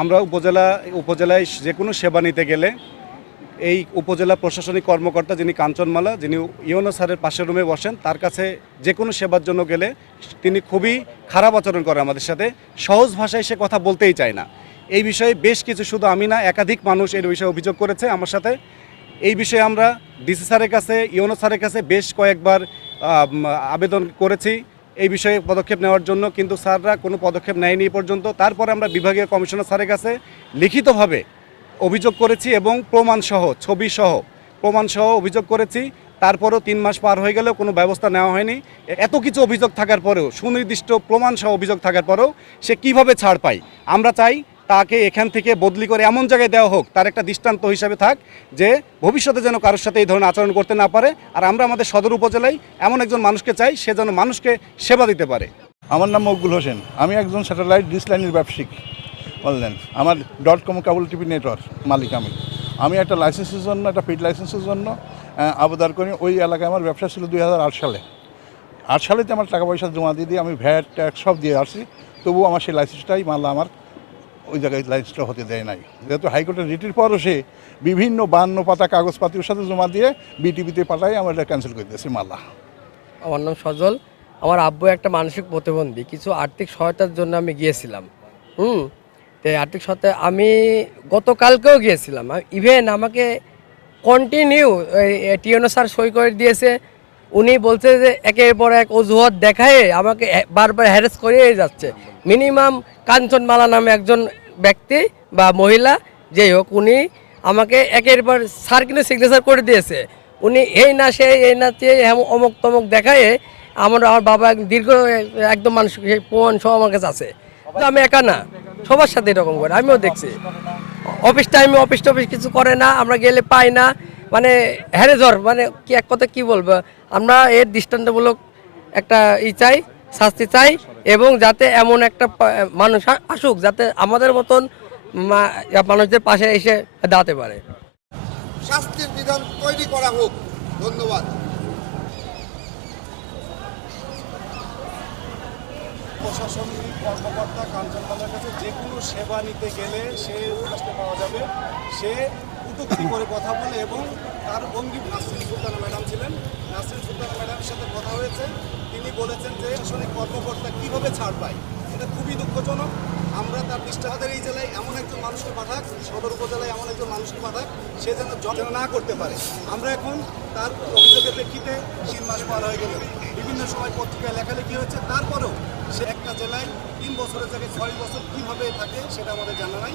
আমরা উপজেলা, উপজেলায় যে কোনো সেবা নিতে গেলে এই উপজেলা প্রশাসনিক কর্মকর্তা যিনি কাঞ্চনমালা, যিনি ইউনো স্যারের পাশের রুমে বসেন, তার কাছে যে কোনো সেবার জন্য গেলে তিনি খুবই খারাপ আচরণ করে আমাদের সাথে। সহজ ভাষায় সে কথা বলতেই চায় না। এই বিষয়ে বেশ কিছু শুধু আমি না, একাধিক মানুষ এর বিষয়ে অভিযোগ করেছে আমার সাথে। এই বিষয়ে আমরা ডিসি স্যারের কাছে ইউনো স্যারের কাছে বেশ কয়েকবার আবেদন করেছি। এই বিষয়ে পদক্ষেপ নেওয়ার জন্য, কিন্তু স্যাররা কোনো পদক্ষেপ নেয়নি পর্যন্ত। তারপরে আমরা বিভাগীয় কমিশনার স্যারের কাছে লিখিতভাবে অভিযোগ করেছি এবং প্রমাণসহ, ছবিসহ প্রমাণসহ অভিযোগ করেছি। তারপরেও তিন মাস পার হয়ে গেলেও কোনো ব্যবস্থা নেওয়া হয়নি। এত কিছু অভিযোগ থাকার পরেও, সুনির্দিষ্ট প্রমাণসহ অভিযোগ থাকার পরেও সে কীভাবে ছাড় পায়? আমরা চাই তাকে এখান থেকে বদলি করে এমন জায়গায় দেওয়া হোক তার একটা দৃষ্টান্ত হিসাবে থাক যে ভবিষ্যতে যেন কারোর সাথে এই ধরনের আচরণ করতে না পারে। আর আমরা আমাদের সদর উপজেলায় এমন একজন মানুষকে চাই সে যেন মানুষকে সেবা দিতে পারে। আমার নাম মকবুল হোসেন। আমি একজন স্যাটেলাইট ডিস লাইনের ব্যবসায়িক বললেন। আমার dot com Kabul TV network মালিক আমি। আমি একটা লাইসেন্সের জন্য একটা ফিড লাইসেন্সের জন্য আহ, আবেদন করি। ওই এলাকায় আমার ব্যবসা ছিল দুই হাজার আট সালে। আট সালেতে আমার টাকা পয়সা জমা দিয়ে দিয়ে আমি ভ্যাট ট্যাক্স সব দিয়ে আসছি। তবুও আমার সেই লাইসেন্সটাই মাল্লা আমার ওই জায়গায় লাইসেন্সটা হতে দেয় নাই। যেহেতু হাইকোর্টের রিটির পরও সে বিভিন্ন বান্ন পাতা কাগজপাতির সাথে জমা দিয়ে বিটিভিতে পাঠাই আমার এটা ক্যান্সেল করে দিয়েছি, মালা। আমার নাম সজল। আমার আব্বু একটা মানসিক প্রতিবন্ধী, কিছু আর্থিক সহায়তার জন্য আমি গিয়েছিলাম। হুম? তো আর্থিক সহায়তা, আমি গতকালকেও গিয়েছিলাম। ইভেন আমাকে কন্টিনিউ টিএনও স্যার সই করে দিয়েছে। উনি বলছে যে, একের পর এক অজুহাত দেখায় আমাকে বারবার হ্যারেস করিয়ে যাচ্ছে। মিনিমাম কাঞ্চনমালা নামে একজন ব্যক্তি বা মহিলা, যেই হোক, উনি আমাকে একের পর স্যার কিন্তু সিগনেচার করে দিয়েছে। উনি এই না সে, এই না সে অমুক তমক দেখায় আমার আমার বাবা দীর্ঘ একদম মানুষ সেই প্রমাণ সব আমার কাছে আছে। আমি একা না, সবার সাথে এরকম করে, আমিও দেখছি। অফিস টাইমে অফিস টফিস কিছু করে না, আমরা গেলে পাই না মানে হ্যারেজর মানে কি এক কথা কি বলব? আমরা এর দৃষ্টান্তমূলক একটা ই চাই শাস্তি চাই এবং যাতে এমন একটা মানুষ আসুক, যাতে আমাদের মতন মানুষদের পাশে এসে দাঁড়াতে পারে। শাস্তির বিধান তৈরি করা হোক। ধন্যবাদ। প্রশাসনিক কর্মকর্তা কাঞ্চনমালার কাছে যে কোনো সেবা নিতে গেলে সে আসতে পাওয়া যাবে। সে কটূক্তি করে কথা বলে এবং তার ভঙ্গি সুলতানা ম্যাডাম ছিলেন নাসরিন সুলতানা ম্যাডামের সাথে কথা হয়েছে তিনি বলেছেন যে প্রশাসনিক কর্মকর্তা কীভাবে ছাড় পায় এটা খুবই দুঃখজনক। আমরা তার দৃষ্টাহাতের এই জেলায় এমন একজন মানুষকে পাঠাক, সদর উপজেলায় এমন একজন মানুষকে পাঠাক, সে যেন যেন না করতে পারে। আমরা এখন তার অভিযোগের প্রেক্ষিতে তিন মাস পার হয়ে গেল। বিভিন্ন সময় পত্রিকায় লেখালেখি হয়েছে। তারপরেও সে একটা জেলায় তিন বছরের জায়গায় ছয় বছর কীভাবে থাকে, সেটা আমাদের জানা নাই।